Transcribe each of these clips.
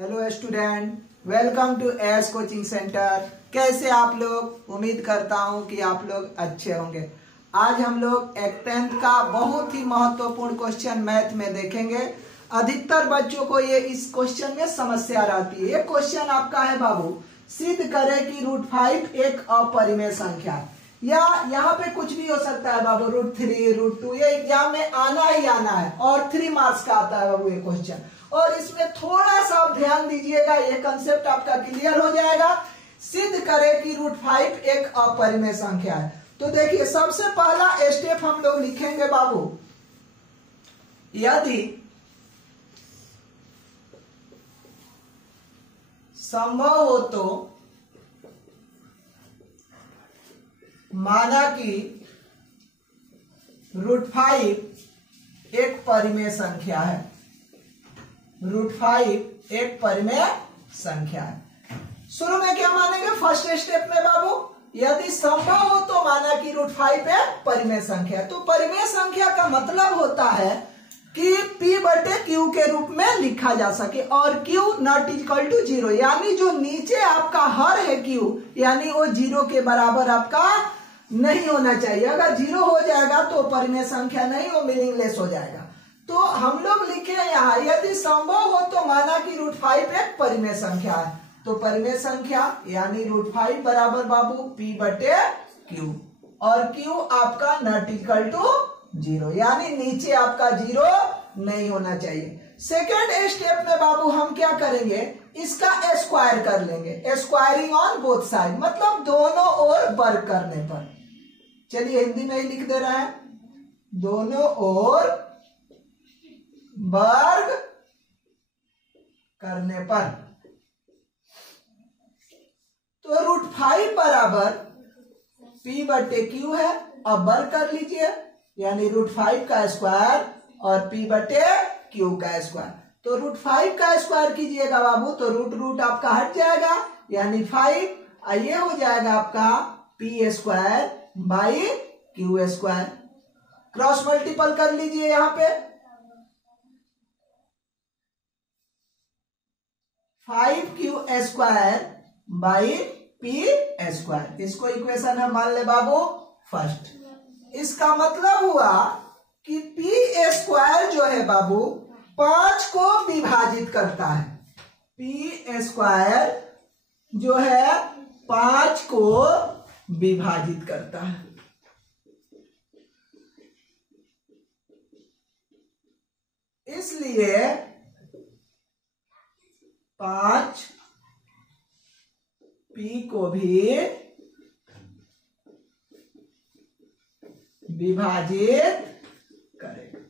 Hello student, welcome to S coaching centre. कैसे आप लोग? उम्मीद करता हूं कि आप लोग अच्छे होंगे। आज हम लोग एक 10th का बहुत ही महत्वपूर्ण क्वेश्चन मैथ में देखेंगे। अधिकतर बच्चों को ये इस क्वेश्चन में समस्या रहती है। ये क्वेश्चन आपका है बाबू, सिद्ध करें कि √5 एक अपरिमेय संख्या है। या यहाँ पे कुछ भी हो सकता है बाबू, √3, √2, ये एग्जाम में आना ही आना है और 3 मार्क्स का आता है बाबू ये क्वेश्चन। और इसमें थोड़ा सा आप ध्यान दीजिएगा, ये कंसेप्ट आपका क्लियर हो जाएगा। सिद्ध करें कि √5 एक अपरिमेय संख्या है। तो देखिए, सबसे पहला स्टेप हम लोग लिखेंगे बाबू, यदि संभव हो तो माना कि √5 एक परिमेय संख्या है। √5 एक परिमेय संख्या है। शुरू में क्या मानेंगे? फर्स्ट स्टेप में बाबू, यदि संभव हो तो माना कि √5 एक परिमेय संख्या है। तो परिमेय संख्या का मतलब होता है कि P/Q के रूप में लिखा जा सके और Q ≠ 0, यानी जो नीचे आपका हर है Q, यानी वो 0 के बराबर आपका नहीं होना चाहिए। अगर 0 हो जाएगा तो परिमेय संख्या नहीं, वो मीनिंगलेस हो जाएगा। तो हम लोग लिखे यहाँ, यदि संभव हो तो माना कि √5 एक परिमेय संख्या है। तो परिमेय संख्या यानी √5 बराबर बाबू P/Q, और Q आपका ≠ 0, यानी नीचे आपका 0 नहीं होना चाहिए। सेकेंड स्टेप में बाबू हम क्या करेंगे? इसका स्क्वायर कर लेंगे। स्क्वायरिंग ऑन बोथ साइड, मतलब दोनों ओर वर्ग करने पर। चलिए हिंदी में ही लिख दे रहे हैं, दोनों ओर वर्ग करने पर। तो √5 बराबर P/Q है। अब वर्ग कर लीजिए, यानी √5 का स्क्वायर और P/Q का स्क्वायर। तो √5 का स्क्वायर कीजिएगा बाबू, तो रूट आपका हट जाएगा, यानी 5, ये हो जाएगा आपका P²/Q²। क्रॉस मल्टीपल कर लीजिए यहां पे, 5Q²/P²। इसको इक्वेशन हम मान ले बाबू फर्स्ट। इसका मतलब हुआ कि P² जो है बाबू 5 को विभाजित करता है। P² जो है 5 को विभाजित करता है। इसलिए 5 P को भी विभाजित करेगा,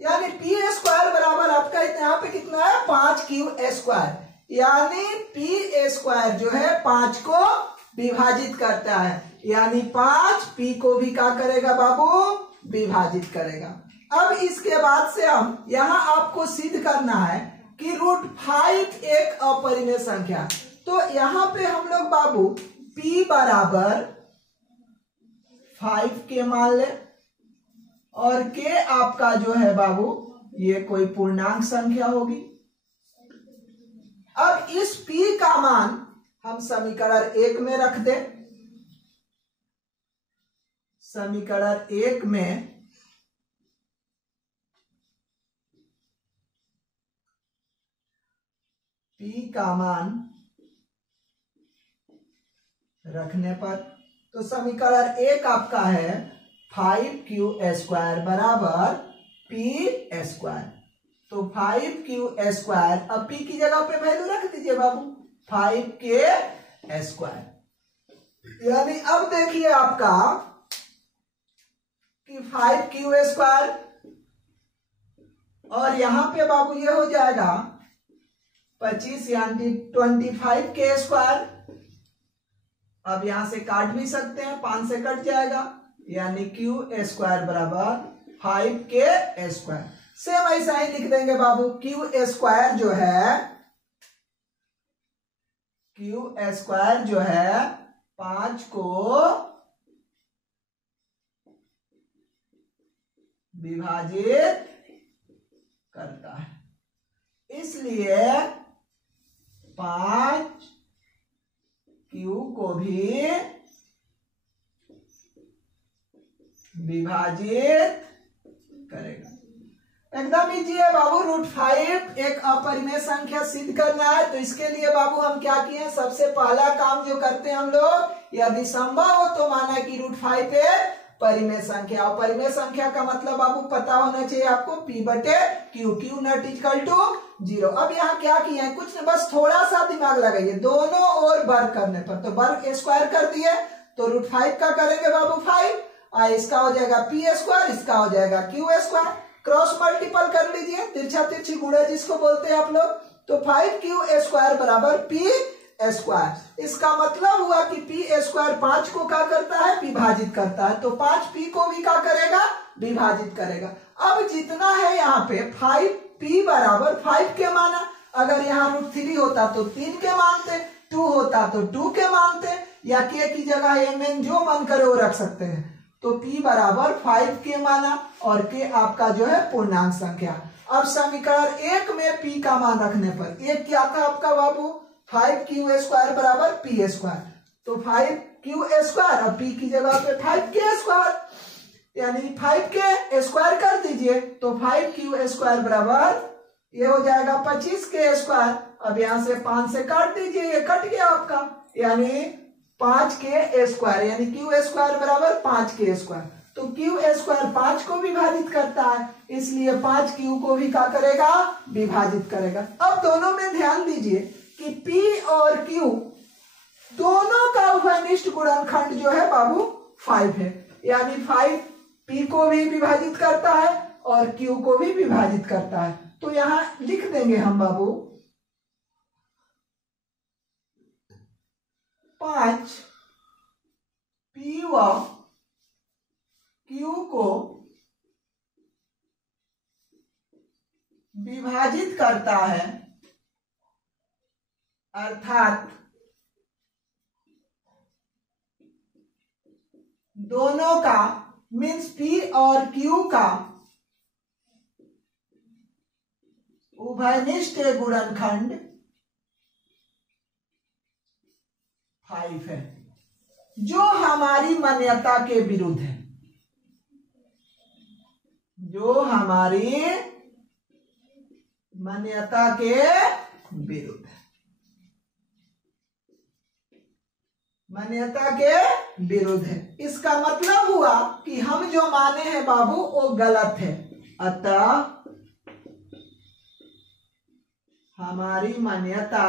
यानी P² बराबर आपका यहाँ पे कितना है? 5Q², यानी P² जो है 5 को विभाजित करता है, यानी 5 P को भी क्या करेगा बाबू? विभाजित करेगा। अब इसके बाद से हम यहां आपको सिद्ध करना है कि √5 एक अपरिमेय संख्या। तो यहां पे हम लोग बाबू P बराबर 5K मान ले, और K आपका जो है बाबू ये कोई पूर्णांक संख्या होगी। अब इस P का मान हम समीकरण 1 में रख दें। समीकरण 1 में P का मान रखने पर, तो समीकरण 1 आपका है 5Q² बराबर P²। तो 5Q², अब P की जगह पे वैल्यू रख दीजिए बाबू 5K²। यानी अब देखिए आपका कि 5Q² और यहां पे बाबू ये हो जाएगा 25, यानी 25K²। अब यहां से काट भी सकते हैं, 5 से कट जाएगा, यानी Q² बराबर 5K²। सेम ऐसा ही लिख देंगे बाबू, Q² जो है 5 को विभाजित करता है। इसलिए 5 Q को भी विभाजित करेगा। एकदम इजी है बाबू। √5 एक अपरिमेय संख्या सिद्ध करना है, तो इसके लिए बाबू हम क्या किए, सबसे पहला काम जो करते हैं हम लोग, यदि संभव हो तो माना कि √5 एक परिमेय संख्या। और परिमेय संख्या का मतलब बाबू पता होना चाहिए आपको, P/Q, Q not equal to 0। अब यहाँ क्या किया है, कुछ बस थोड़ा सा दिमाग लगाइए, दोनों ओर वर्ग करने पर, तो वर्ग स्क्वायर कर दिए, तो √5 का करेंगे बाबू 5, इसका हो जाएगा P², इसका हो जाएगा Q²। क्रॉस मल्टीपल कर लीजिए, तिरछा तिरछी गुणा जिसको बोलते हैं आप लोग, तो 5Q² बराबर P²। इसका मतलब हुआ कि P² 5 को क्या करता है, विभाजित करता है, तो 5P को भी क्या करेगा, विभाजित करेगा। अब जितना है यहाँ पे 5P बराबर 5 के माना, अगर यहाँ √3 होता तो 3 के मानते, 2 होता तो 2 के मानते, या K की जगह MN जो मन करे वो रख सकते हैं। तो P बराबर 5 के माना, और K आपका जो है पूर्णांक संख्या। अब समीकरण 1 में P का मान रखने पर, एक क्या था आपका बाबू, 5Q² बराबर P², तो 5Q² और P की जगह पे 5K², यानी 5K² कर दीजिए, तो 5Q² बराबर ये हो जाएगा 25K²। अब यहां से 5 से काट दीजिए, ये कट गया आपका, यानी 5K², यानी Q² बराबर 5K²। तो Q² 5 को विभाजित करता है, इसलिए 5Q को भी क्या करेगा, विभाजित करेगा। अब दोनों में ध्यान दीजिए कि P और Q दोनों का उभयनिष्ठ गुणनखंड जो है बाबू 5 है, यानी 5 P को भी विभाजित करता है और Q को भी विभाजित करता है। तो यहां लिख देंगे हम बाबू 5 P व Q को विभाजित करता है, अर्थात दोनों का मीन्स P और Q का उभयनिष्ठ गुणनखंड 5 है, जो हमारी मान्यता के विरुद्ध है, जो हमारी मान्यता के विरुद्ध है, मान्यता के विरुद्ध है। इसका मतलब हुआ कि हम जो माने हैं बाबू वो गलत है, अतः हमारी मान्यता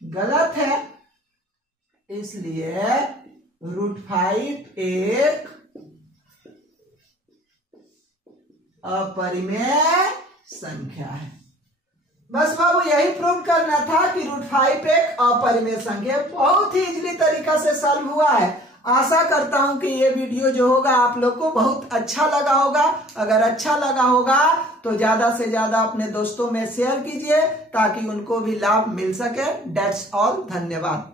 गलत है, इसलिए √5 एक अपरिमेय संख्या है। बस बाबू यही प्रूव करना था कि √5 एक अपरिमेय संख्या। बहुत ही इजीली तरीका से सॉल्व हुआ है। आशा करता हूं कि ये वीडियो जो होगा आप लोग को बहुत अच्छा लगा होगा। अगर अच्छा लगा होगा तो ज्यादा से ज्यादा अपने दोस्तों में शेयर कीजिए ताकि उनको भी लाभ मिल सके। दैट्स ऑल, धन्यवाद।